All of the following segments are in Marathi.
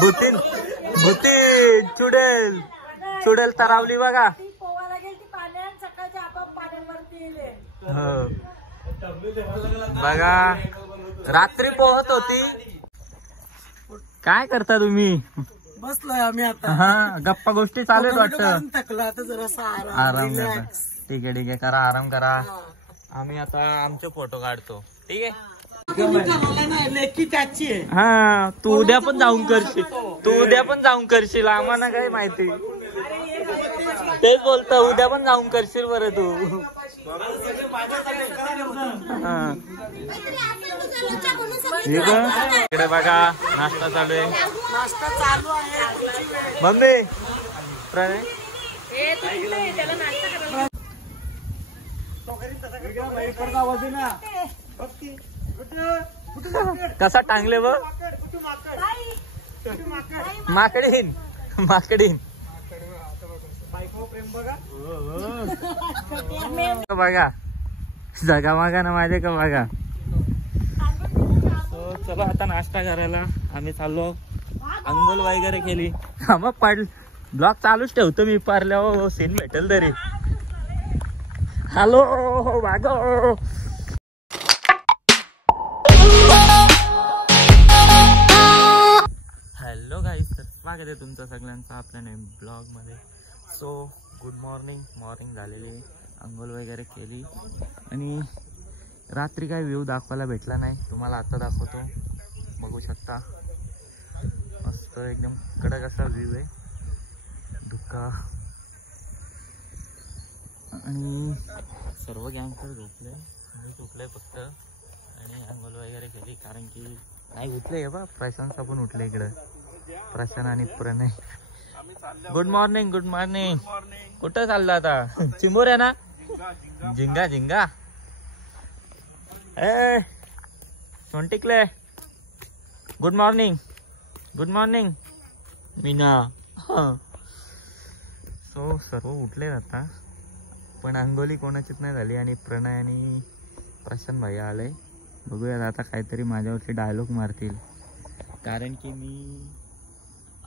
भूतीन भूतीन चुडेल चुडेल तरावली बघा. बघा रात्री पोहत होती. काय करता तुम्ही? बसलोय आम्ही आता. हा गप्पा गोष्टी चालू आहेत वाटतं. थकला आता जरासा आराम करा. ठीक आहे करा आराम करा. आम्ही आता आमचे फोटो काढतो. ठीक आहे. लेखी त्याची आहे. हा तू उद्या पण जाऊन करशील आम्हाला काय माहिती. तेच बोलतो उद्या पण जाऊन करशील बरं तू. इकडे बघा नाश्ता चालू आहे. नाश्ता चालू आहे. मम्मी प्रणय कसा टांगले बघ. माकडीन बघा जगा मागा ना माझे का बघा. चलो आता नाश्ता करायला आम्ही चाललो. अंघोळ वगैरे केली. मग ब्लॉग चालूच ठेवतो मी. पारल्या सीन भेटेल तरी. हॅलो वागो. हॅलो गाईस स्वागत आहे तुमचं सगळ्यांचं आपल्या नवीन ब्लॉग मध्ये. सो गुड मॉर्निंग झालेली. अंघोळ वगैरे केली आणि रात्री काय व्ह्यू दाखवायला भेटला नाही. तुम्हाला आता दाखवतो. बघू शकता मस्त एकदम कडक असा व्ह्यू आहे. धुका आणि सर्व गँगकर झोपले फक्त. आणि अंघोळ वगैरे केली कारण की नाही उठले बा. प्रशांत पण उठले इकडं. प्रशांत आणि प्रणय. गुड मॉर्निंग कुठं चाललं आता? चिंबोर आहे ना. झिंगा ए सोनटिकले. Good morning Meena. सो सर्व उठले आता पण अंघोळी कोणाचीच नाही झाली. आणि प्रणय आणि प्रशांत भाई आले. बघूयात आता काहीतरी माझ्यावरती डायलॉग मारतील कारण की मी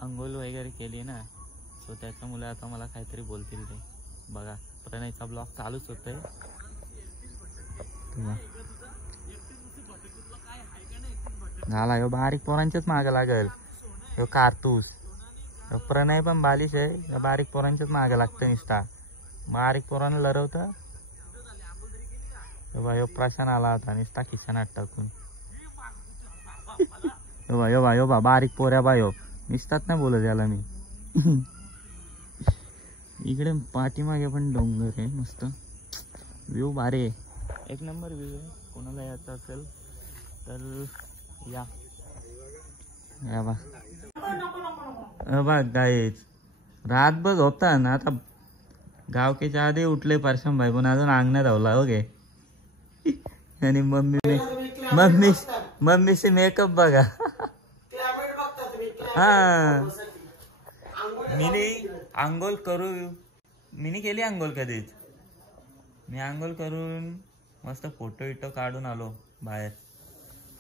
अंघोळ वगैरे केली ना. सो त्याच्यामुळे आता मला काहीतरी बोलतील ते. बघा प्रणयचा ब्लॉग चालूच होतोय. झाला ह्यो बारीक पोरांच्याच मागं लागल. ह्यो कारतूस. प्रणय पण बालिश आहे. या बारीक पोरांच्याच मागं लागतं निसता. बारीक पोरांना लरवतं. ह्यो प्रशांत आला होता निसता खिशानात टाकून. यो बा बारीक पोऱ्या बा ह्यो निसतात नाही बोलत याला मी. इकडे पाठीमागे पण डोंगर आहे मस्त. व्ह्यू भारी आहे. एक नंबर व्ह्यू आहे. कोणाला यायचं असेल तर या बा गाईच. रातभर झोपता ना. आता गावकेच्या आधी उठले परशम भाई पण अजून अंगणात धावला. ओके आणि मम्मीचे मेकअप बघा. हा मिनी केली अंघोळ कधीच. मी अंघोळ करून मस्त फोटो काढून आलो बाहेर.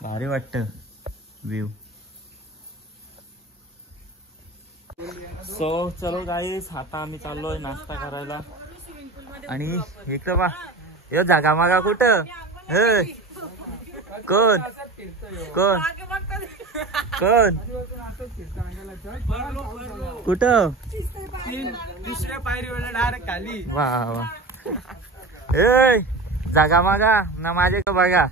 भारी वाटतं व्ह्यू. सो चलो गाईस आता आम्ही चाललोय नाश्ता करायला. आणि इकडं बा यो जागा मागा कुठं. कोण कुठं. दुसऱ्या पायरीवर डायरेक्ट खाली. वा जागा मागा ना माझे का बघा.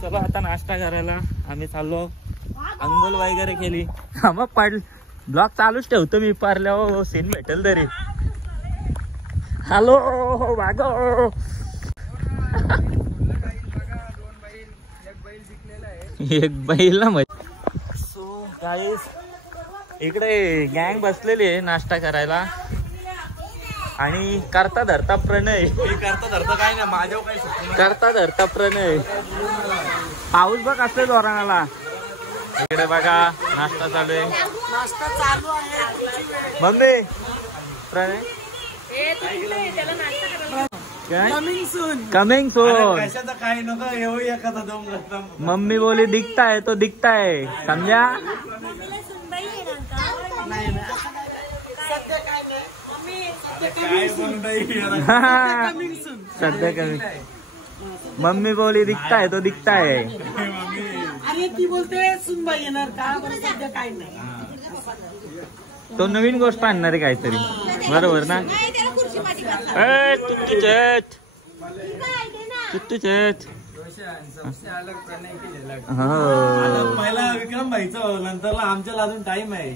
चलो आता नाश्ता करायला आम्ही चाललो. अंघोळ वगैरे केली. मग ब्लॉग चालूच ठेवतो मी. पारल्या सीन भेटेल तरी. हॅलो वागो. एक बैल ना. सो गाईस इकडे गँग बसलेली आहे नाश्ता करायला. आणि करता धरता प्रणय. काय ना माझ्या करता धरता प्रणय. पाऊस बघ असले जोराला. इकडे बघा नाश्ता चालू आहे. मम्मी प्रणय काय कमिंग सून. Coming soon. कशाचं काही नको येऊ एखादा दोन घटना. मम्मी बोली दिखता है तो दिखता है, समझा. नाही सध्या काय नाही. Coming soon. सध्या कमी. मम्मी बोली दिखता है तो दिखता है. अरे ती बोलते सुनबाई येणार का, बरं सध्या काय नाही. तो नवीन गोष्ट आणणार आहे काहीतरी, बरोबर ना. पहिला विक्रम भाईचा, नंतरला आमच्याला अजून टाइम आहे.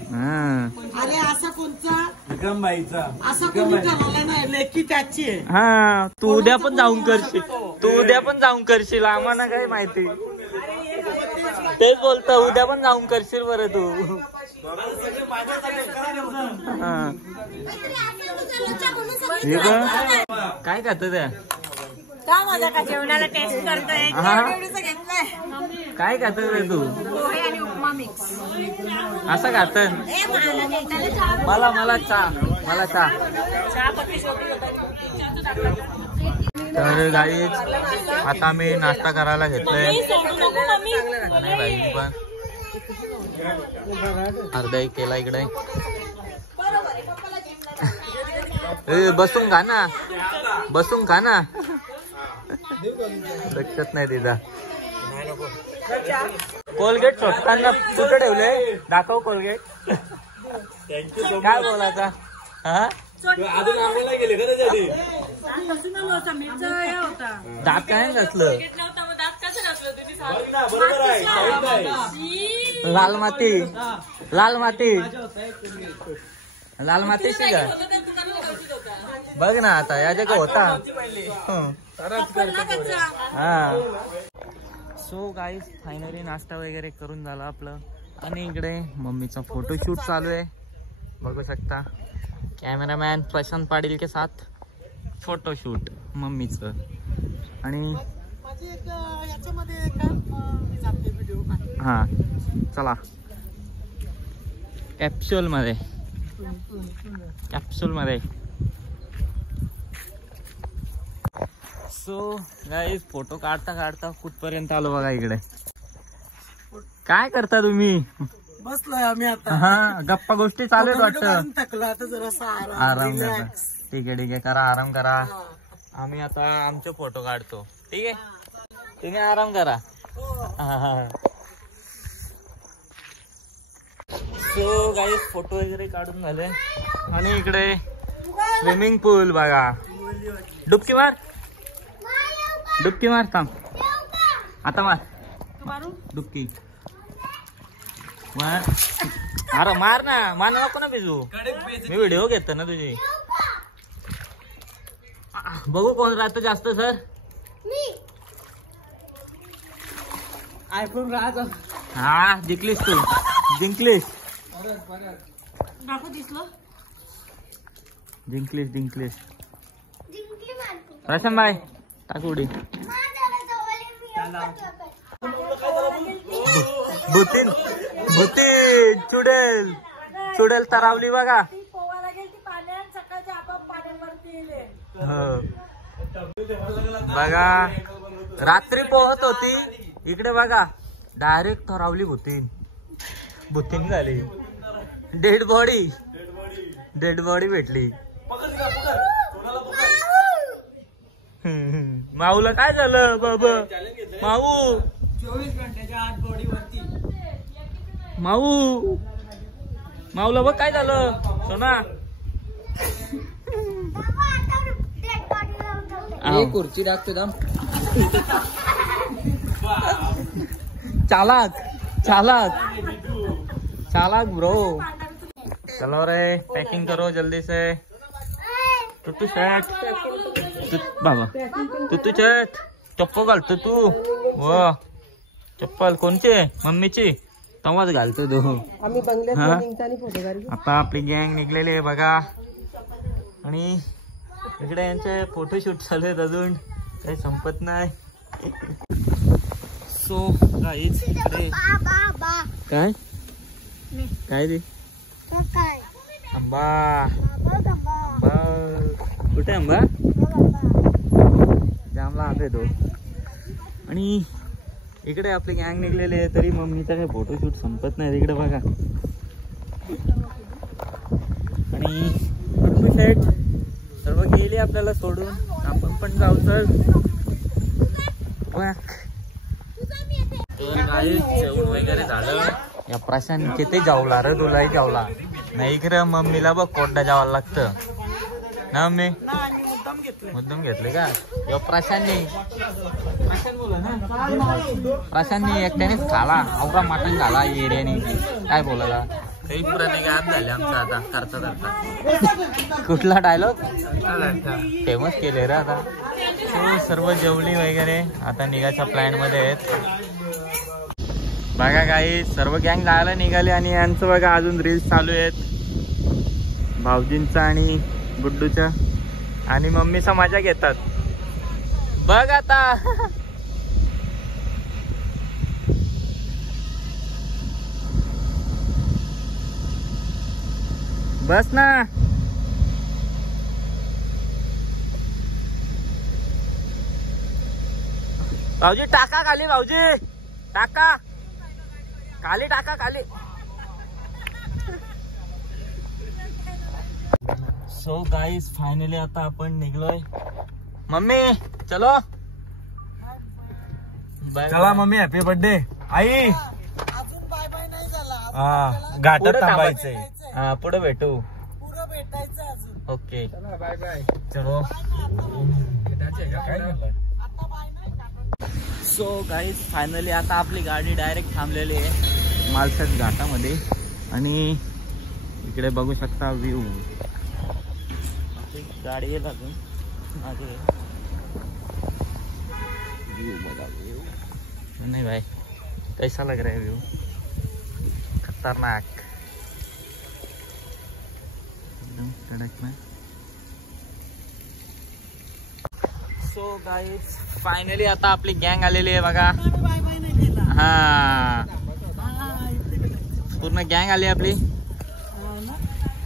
अरे असा कोणचा विक्रम भाईचा, असा कोणी ठरवला नाही, लेखी त्याची आहे. हा तू उद्या पण जाऊन करशील, तू उद्या पण जाऊन करशील, आम्हाला काय माहिती. तेच बोलतो, उद्या पण जाऊन करशील बरं तू. काय खात त्या का माझा का जेवणाला टेस्ट करतोय. काय खात रे तू. पोहे आणि उपमा मिक्स. असं खात. मला चहा. तर गाईच आता मी नाश्ता करायला घेतलोय. नाही बाई पण अर्धा एक केला इकडे. बसून खा ना, बसून खा ना. लक्षात नाही तिचा. कोलगेट स्वतःना कुठे ठेवले, दाखव कोलगेट. काय बोलायचा. हा दात काय घातलं. लाल माती, लाल माती, लाल मातीशी का बघ ना आता याच्या का होता. हा सो गाईज फायनली नाश्ता वगैरे करून झाला आपलं. आणि इकडे मम्मीचा फोटोशूट चालू आहे, बघू शकता. कॅमेरामॅन प्रशांत पाटील के साथ फोटोशूट मम्मीचं. आणि हा चला कॅप्सूल मध्ये, कॅप्सूल मध्ये. सो गाईज फोटो काढता काढता कुठपर्यंत आलो बघा. इकडे काय करता तुम्ही. बसलोय आम्ही आता. हा गप्पा गोष्टी चालू आहेत वाटतं. थकलो आता जरासा आराम करा. ठीक आहे करा, आराम करा. आम्ही आता आमचे फोटो काढतो. ठीक आहे तुम्ही आराम करा. सो गाईज फोटो वगैरे काढून झाले. आणि इकडे स्विमिंग पूल बघा. डुबकी मार, डुबकी मार. थांब आता मार डुबकी मार. अरे मार ना, मार नको ना भिजू. मी व्हिडिओ घेतो ना तुझी. बघू कोण राहतं जास्त. सर आयफोन राहतो. हा जिंकलीस तू, जिंकलीस, जिंकलीस, जिंकलीस. प्रशांत भाई टाक उडी. भूतीन, भूतीन चुडेल, चुडेल तरावली बघा. बघा रात्री पोहत होती इकडे बघा. डायरेक्ट थरावली भूतीन, भूतीन झाली. डेड बॉडी, डेड बॉडी भेटली. माऊला काय झालं बाबा. माऊ 24 घंट्याच्या आत बॉडी वरती. माऊ, माऊला बघ काय झालं. सोना खुर्ची टाकते दाम. चालाक, चालाक, चालाक ब्रो. चलो रे पैकिंग करो जल्दी से. टुट्टू शर्ट बाबा, टुट्टू शर्ट. चप्पल घालतो तू. व चप्पल कोणची, मम्मीची. तेव्हाच घालतो तू. आता आपली गँग निघलेली आहे बघा. आणि इकडे यांचे फोटोशूट चालू आहेत, अजून काही संपत नाही. सो गाईज इकडे काय काय ते आंबा, आंबा कुठे आंबा. लांब आलोय तो. आणि इकडे आपले गँग निघलेले आहे तरी मम्मीचा काही फोटोशूट संपत नाही तिकडे बघा. आणि गुड्डू शेट सर्व गेले आपल्याला सोडून, आपण पण जाऊ. तर जेवण वगैरे झालं. या प्रशांत किती जावला रे, तुलाही जावला नाही इकडे. मम्मीला बघ कोड्डा जावं लागतं ना मम्मी. मुद्दाम घेतले का? या प्रशांतने एकट्यानेच खाला. अवघा मटण झाला एरियाने. काय बोलायला काही पुराने गात झाले आमचा आता करता करता. कुठला डायलॉग फेमस केले रे आता. सर्व जेवली वगैरे आता निघायच्या प्लॅन मध्ये आहेत. बघा काही सर्व गँग जायला निघाले आणि यांचं बघा अजून रील्स चालू आहेत भाऊजींचा आणि गुड्डूच्या. आणि मम्मीचा मजा घेतात बघ आता. बस ना. भाऊजी टाका खाली, भाऊजी टाका खाली, टाका खाली. सो गाईज फायनली आता आपण निघलोय. मम्मी चलो. चला मम्मी, हॅपी बर्थडे आई. अजून बाय बाय नाही झाला. हा घाटात थांबायचंय. हा पुढे भेटू. पुढं भेटायचं अजून. Okay bye bye. चलो. सो गाईज फायनली आता आपली गाडी डायरेक्ट थांबलेली आहे मालसट घाटामध्ये. आणि इकडे बघू शकता व्ह्यू. गाड़ी ये अजून मागे व्यू बघा. व्यू नहीं भाई कैसा लग रहा है व्यू? खतरनाक एकदम कडक में. सो गाइस फायनली आता आपली गँग आलेली आहे बघा. बाय बाय नाही केला. हा पूर्ण गँग आली आपली.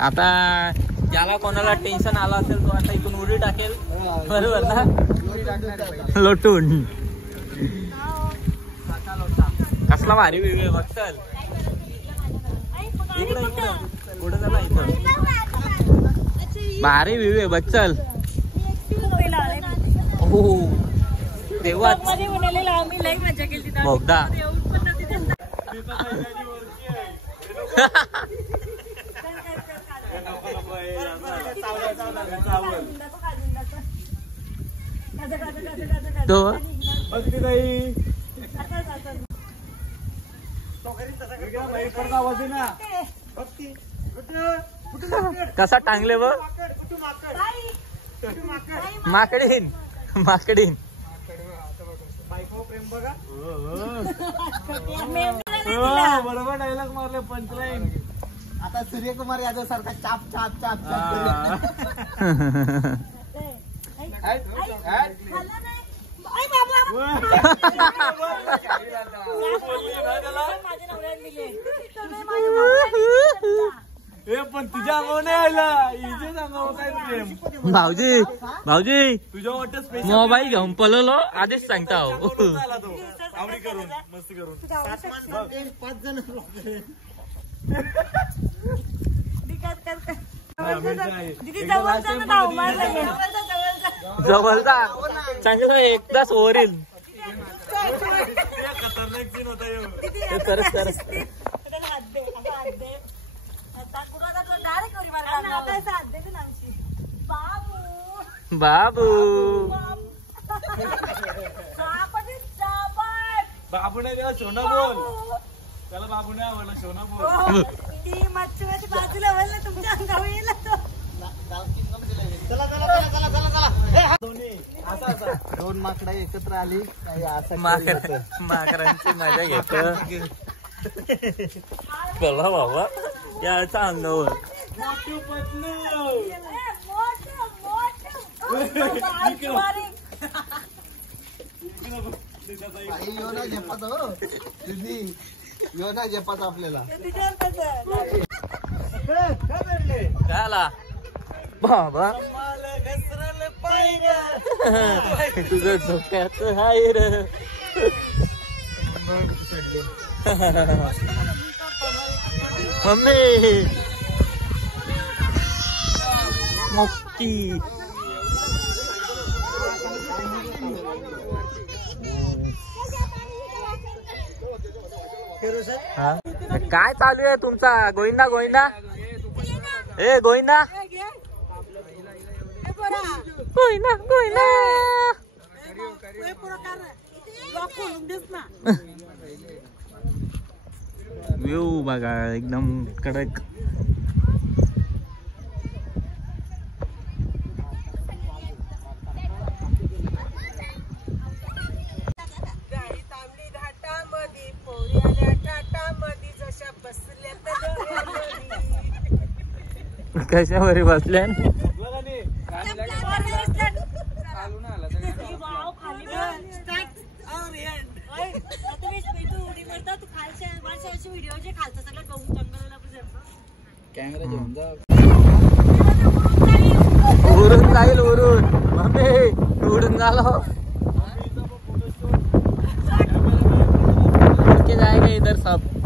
आता ज्याला कोणाला टेन्शन आला असेल तो आता इथून उडी टाकेल. बरोबर ना? लोटून कसला भारी व्ह्यू आहे बघ. चल पुढे झाला इथं भारी व्ह्यू आहे बघ. चल हो तेव्हाच बोगदा. तो कसा टांगले बघ. माकडीन माकडीन. बरोबर डायलॉग मारले पंचलाईन. आता सूर्यकुमार यादव सारखा चाप चाप चाप पण तुझ्या अंगावर नाही आला. इथेच अंगावर काय प्रेम. भाऊजी भाऊजी तुझ्या वाटत स्पेशल मोबाईल घेऊन पळलो आधीच सांगता. आला तो आवडी करून मस्ती करून. 5 जण जवळचा चांगला एकदाच वर येईल. खतरनाक सीन होता ह्यो. सरस सरस. बाबू बाबू नाही त्याला सोना बोल. त्याला बाबू नाही आवडला सोना बोल. ती मच्छीमारी बाजूला होईल ना तुमच्या अंगावर येईल तो. चला चला चला चला चला. दोन माकडा एकत्र आली. माकरांची मजा घेत. चला बाबा याचा अंगावर. यो ना झेपात हो दीदी. यो ना झेपात आपल्याला. काय आला बाबा. तुझं धोक्यात हाय र मम्मी मोक्की काय चालू आहे तुमचा गोविंदा गोविंदा ए गोविंदा गोविंदा गोविंदा व्ह्यू बघा एकदम कडक कशावर बसल्या उडून जाईल उडून मम्मी उडून झालो जाएंगे इधर सब